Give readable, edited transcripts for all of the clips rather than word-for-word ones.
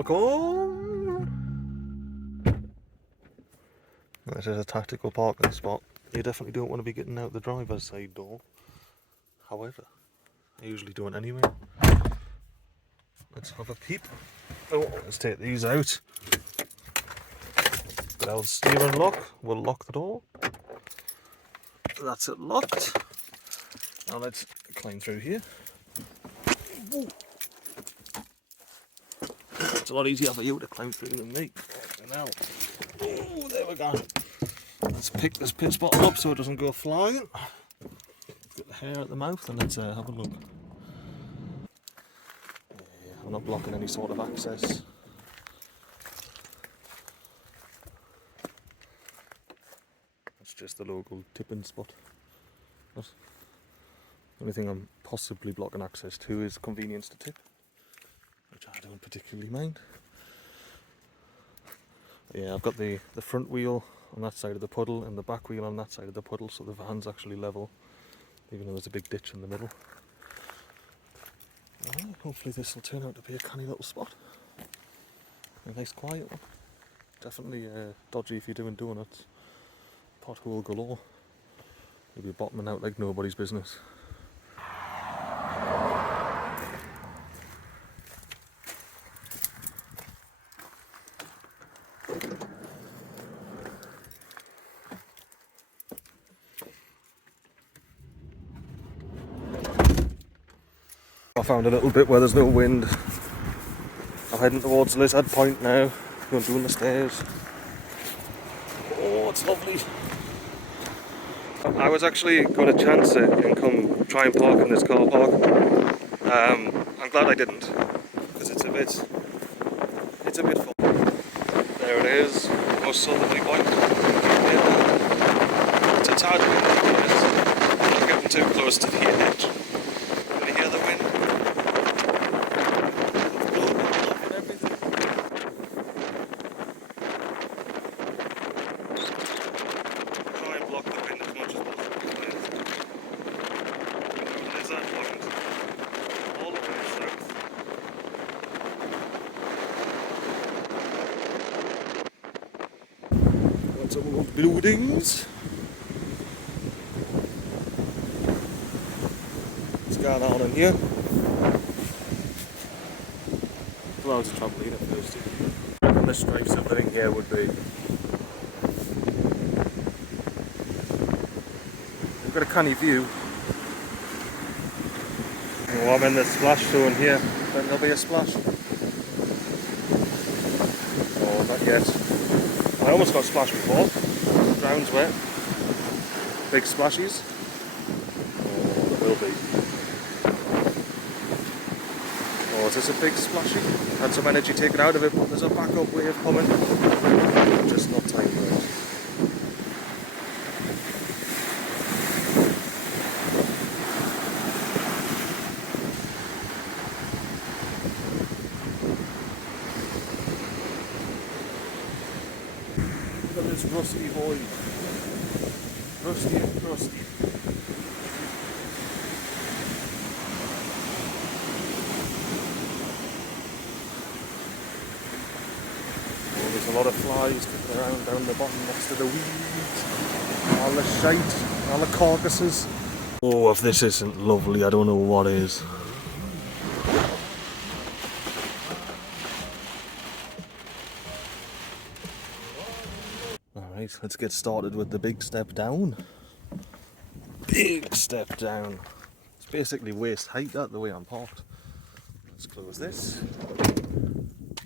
Welcome! This is a tactical parking spot. You definitely don't want to be getting out the driver's side door. However, I usually do it anyway. Let's have a peep. Oh, let's take these out. Good old steering lock. We'll lock the door. That's it locked. Now let's climb through here. Whoa. It's a lot easier for you to climb through than me. Now, oh, there we go. Let's pick this piss bottle up so it doesn't go flying. Get the hair at the mouth and let's have a look. I'm not blocking any sort of access. It's just the local tipping spot. But the only thing I'm possibly blocking access to is convenience to tip, which I don't particularly mind. But yeah, I've got the front wheel on that side of the puddle and the back wheel on that side of the puddle, so the van's actually level, even though there's a big ditch in the middle. Well, hopefully this will turn out to be a canny little spot. A nice quiet one. Definitely dodgy if you're doing donuts. Pothole galore. You'll be bottoming out like nobody's business. I found a little bit where there's no wind. I'm heading towards Lizard Point now, going down the stairs. Oh, it's lovely. I was actually going to chance it and come try and park in this car park. I'm glad I didn't, because it's a bit full. There it is, most southerly point. It's a tad windy, I'm getting too close to the edge. Can you hear the wind? Some old buildings. What's going on in here? Well, it's a trampoline at first. I reckon the stripes of the thing here would be. We've got a canny view. Oh, I'm in the splash zone here. Then there'll be a splash. Oh, not yet. I almost got splashed before. Ground's wet. Big splashes. Oh, there will be. Oh, is this a big splashy? Had some energy taken out of it, but there's a backup wave coming. Just not timed right. Look at this rusty boy. Rusty and crusty. Oh, there's a lot of flies kicking around down the bottom next to the weeds. All the shite, all the carcasses. Oh, if this isn't lovely, I don't know what is. Alright, let's get started with the big step down. Big step down. It's basically waist height that the way I'm parked. Let's close this.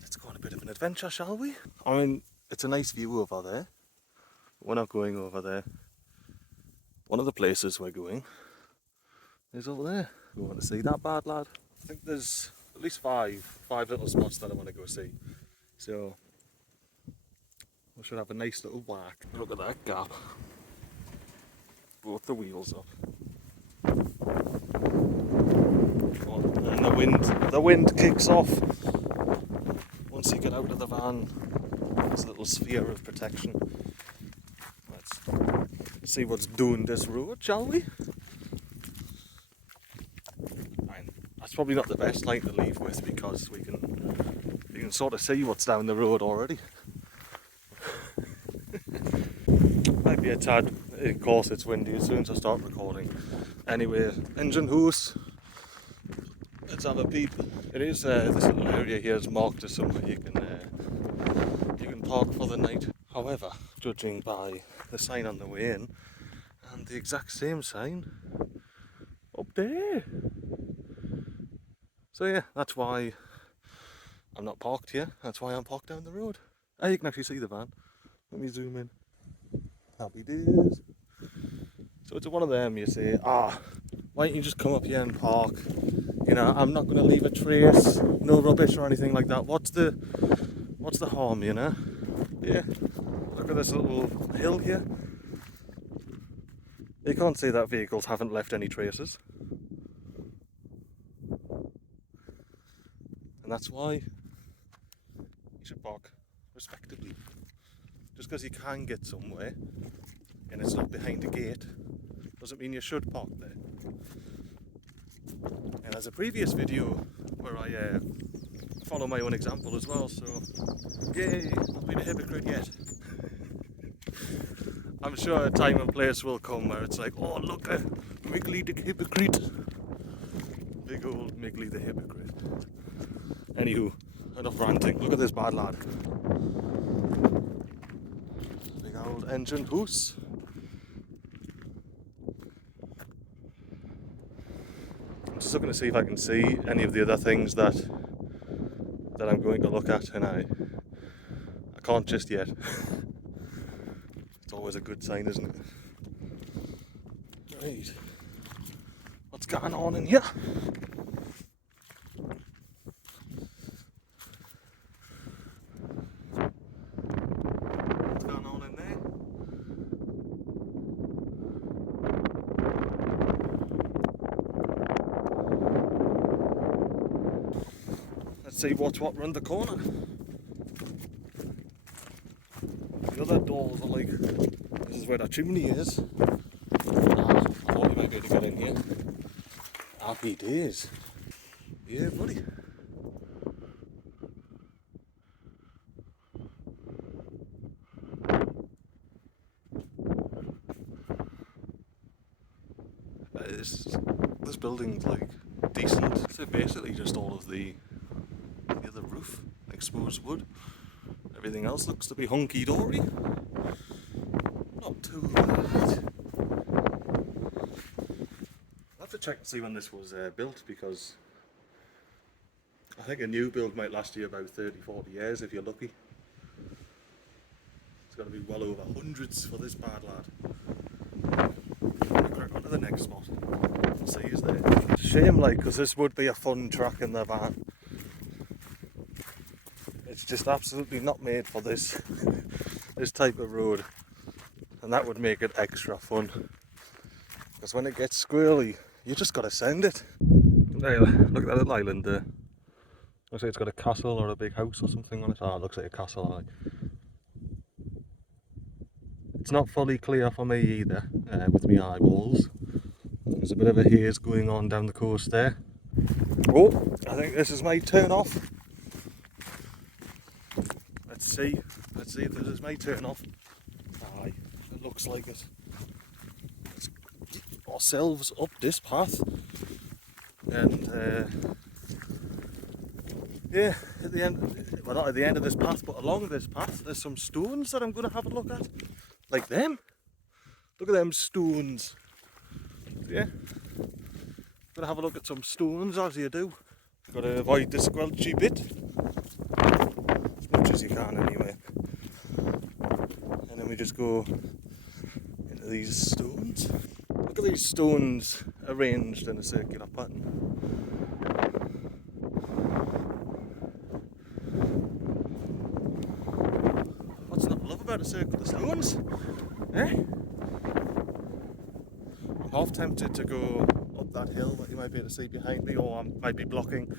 Let's go on a bit of an adventure, shall we? I mean, it's a nice view over there. We're not going over there. One of the places we're going is over there. You want to see that bad, lad? I think there's at least five little spots that I want to go see. So we should have a nice little whack. Look at that gap. Both the wheels up. And the wind kicks off. Once you get out of the van, there's a little sphere of protection. Let's see what's doing this road, shall we? That's probably not the best line to leave with, because we can can sort of see what's down the road already. Might be a tad, of course it's windy as soon as I start recording. Anyway, engine hoose. Let's have a peep. It is, this little area here is marked as somewhere you can park for the night. However, judging by the sign on the way in, and the exact same sign up there. So yeah, that's why I'm not parked here. That's why I'm parked down the road. Ah, you can actually see the van. Let me zoom in. Happy days. So it's one of them you say, why don't you just come up here and park? You know, I'm not going to leave a trace, no rubbish or anything like that. What's the harm, you know? Yeah, look at this little hill here. You can't say that vehicles haven't left any traces. And that's why you should park respectably. Just because you can get somewhere and it's not behind a gate doesn't mean you should park there. And there's a previous video where I follow my own example as well, so yay, not being a hypocrite yet. I'm sure a time and place will come where it's like, oh look at Miggly the hypocrite. Big old Miggly the hypocrite. Anywho, enough ranting. Look at this bad lad. Big old engine hoose. I'm just looking to see if I can see any of the other things that I'm going to look at, and I can't just yet. It's always a good sign, isn't it? Right. What's going on in here? What's going on in there? Let's see what's what round the corner. The other doors are like, this is where the chimney is. I thought you might be able to get in here. Happy days. Yeah, buddy. This building's like decent. So basically just all of the other roof, exposed wood. Everything else looks to be hunky-dory. Not too bad. I'll have to check and see when this was built, because I think a new build might last you about 30-40 years if you're lucky. It's got to be well over hundreds for this bad lad. Crack on to the next spot. See is there. It's a shame, like, because this would be a fun track in the van. It's just absolutely not made for this this type of road, and that would make it extra fun, because when it gets squirrely you just gotta send it. There, look at that little island there. Looks like it's got a castle or a big house or something on it. Oh, it looks like a castle. It's not fully clear for me either with my eyeballs. There's a bit of a haze going on down the coast there. Oh, I think this is my turn off. Let's see if this is my turn off. Aye, it looks like it. Let's get ourselves up this path, and yeah, at the end, well not at the end of this path, but along this path, there's some stones that I'm going to have a look at. Like them. Look at them stones. Yeah, going to have a look at some stones as you do. Got to avoid the squelchy bit as much as you can anyway. And then we just go into these stones. Look at these stones arranged in a circular pattern. What's not to love about a circle of stones? Eh? I'm half tempted to go up that hill that you might be able to see behind me, or I might be blocking.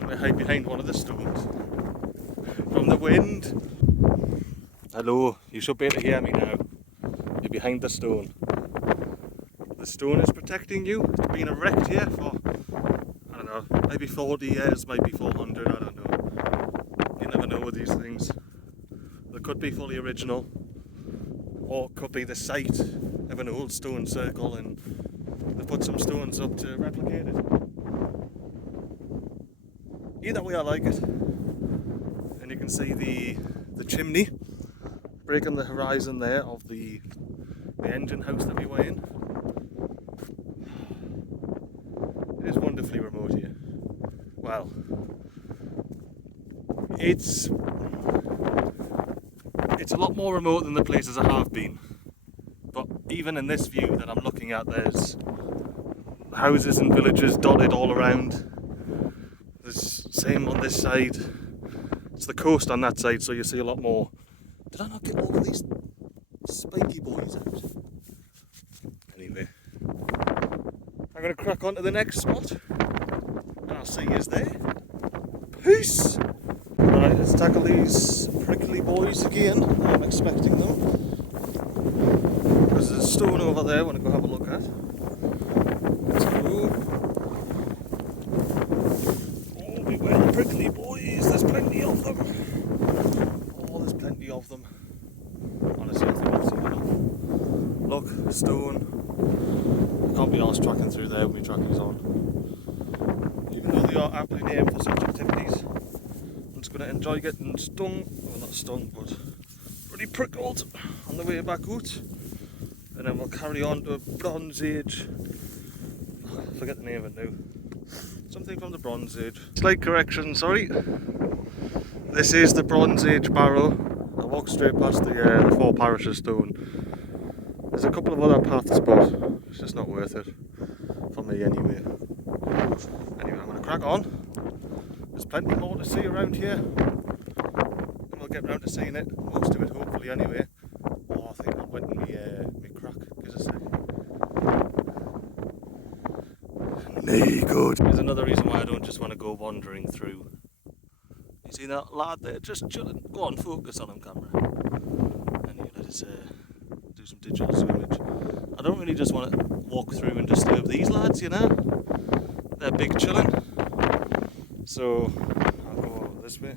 I might hide behind one of the stones from the wind. Hello, you should be able to hear me now. You're behind the stone. The stone is protecting you. It's been erect here for, I don't know, maybe 40 years, maybe 400, I don't know. with these things. They could be fully original, or it could be the site of an old stone circle and they put some stones up to replicate it. Either way I like it. And you can see the chimney breaking the horizon there of the engine house that we were in. It is wonderfully remote here. Well, it's a lot more remote than the places I have been. But even in this view that I'm looking at, there's houses and villages dotted all around. There's same on this side. It's the coast on that side, so you see a lot more. Did I not get all of these spiky boys out? Anyway, I'm going to crack on to the next spot, and I'll see you there. Peace! Right, let's tackle these prickly boys again. I'm expecting them. There's a stone over there I want to go have a look at. Let's go. Oh, beware the prickly boys, there's plenty of them. Oh, there's plenty of them. Honestly, I think I've seen enough. Look, stone. I can't be arsed tracking through there when my tracker's on. Even though they are aptly named for such activities. I'm just going to enjoy getting stung, well not stung, but really prickled on the way back out. And then we'll carry on to a Bronze Age, I forget the name of it now, something from the Bronze Age. Slight correction, sorry. This is the Bronze Age barrow. I walked straight past the Four Parishes stone. There's a couple of other paths, but it's just not worth it, for me anyway. Anyway, I'm going to crack on. There's plenty more to see around here, and we'll get round to seeing it, most of it hopefully anyway. Oh, I think I went in me crack, give us a sec. Nay, good. There's another reason why I don't just want to go wandering through. You see that lad there, just chilling? Go on, focus on him, camera. Anyway, let us do some digital zoomage. I don't really just want to walk through and disturb these lads, you know? They're big chilling. So I'll go this way.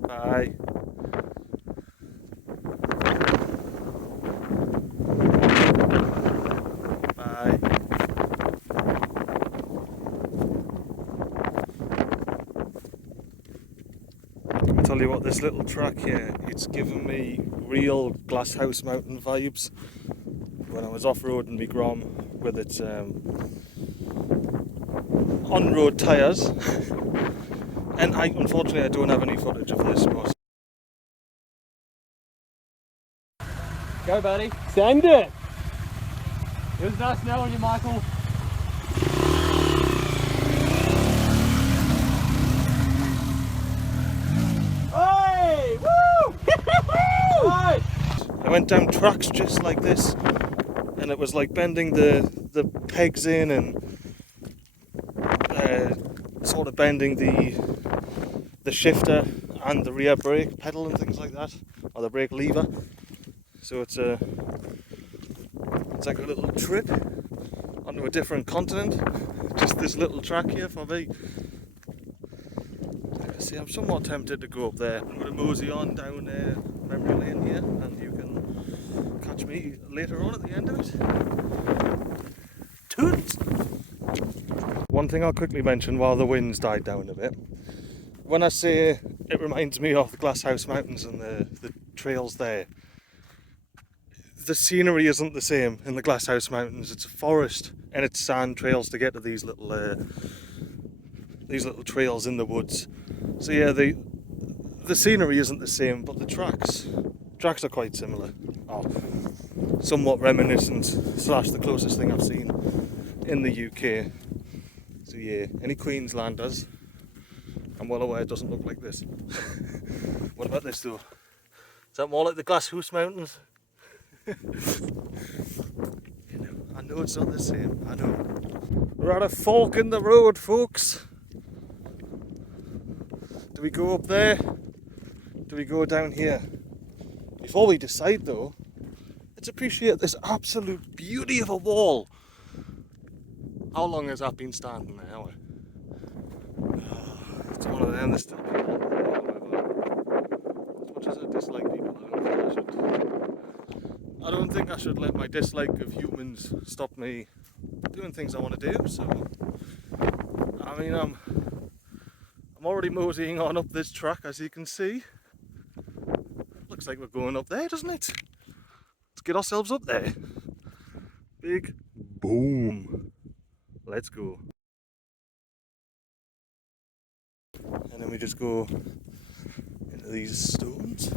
Bye. Bye. Let me tell you what, this little track here, it's given me real Glasshouse Mountain vibes when I was off-roading my Grom with its on-road tyres. And unfortunately I don't have any footage of this, but... Go, buddy. Send it! It was nice knowing you, Michael. Hey! Woo! Nice! I went down tracks just like this, and it was like bending the pegs in and sort of bending the shifter and the rear brake pedal and things like that, or the brake lever. So it's like a little trip onto a different continent. Just this little track here for me. See, I'm somewhat tempted to go up there. I'm going to mosey on down memory lane here, and you can catch me later on at the end of it. Toots! One thing I'll quickly mention while the wind's died down a bit. When I say it reminds me of the Glasshouse Mountains and the trails there, the scenery isn't the same in the Glasshouse Mountains. It's a forest and it's sand trails to get to these little trails in the woods. So yeah, the scenery isn't the same, but the tracks are quite similar. Oh, somewhat reminiscent / the closest thing I've seen in the UK. So yeah, any Queenslanders, I'm well aware it doesn't look like this. What about this though? Is that more like the Glasshouse Mountains? You know, I know it's not the same, I know. We're at a fork in the road, folks. Do we go up there? Do we go down here? Before we decide though, let's appreciate this absolute beauty of a wall. How long has that been standing there? It's one of them that stop people. As much as I dislike people, I don't think I should let my dislike of humans stop me doing things I want to do. So, I mean, I'm already moseying on up this track, as you can see. Looks like we're going up there, doesn't it? Let's get ourselves up there. Big boom. Let's go. And then we just go into these stones.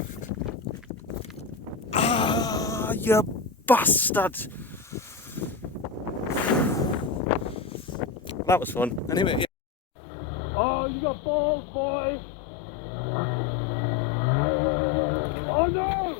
Ah, you bastard! That was fun. Anyway, yeah. Oh, you got balls, boy! Oh no!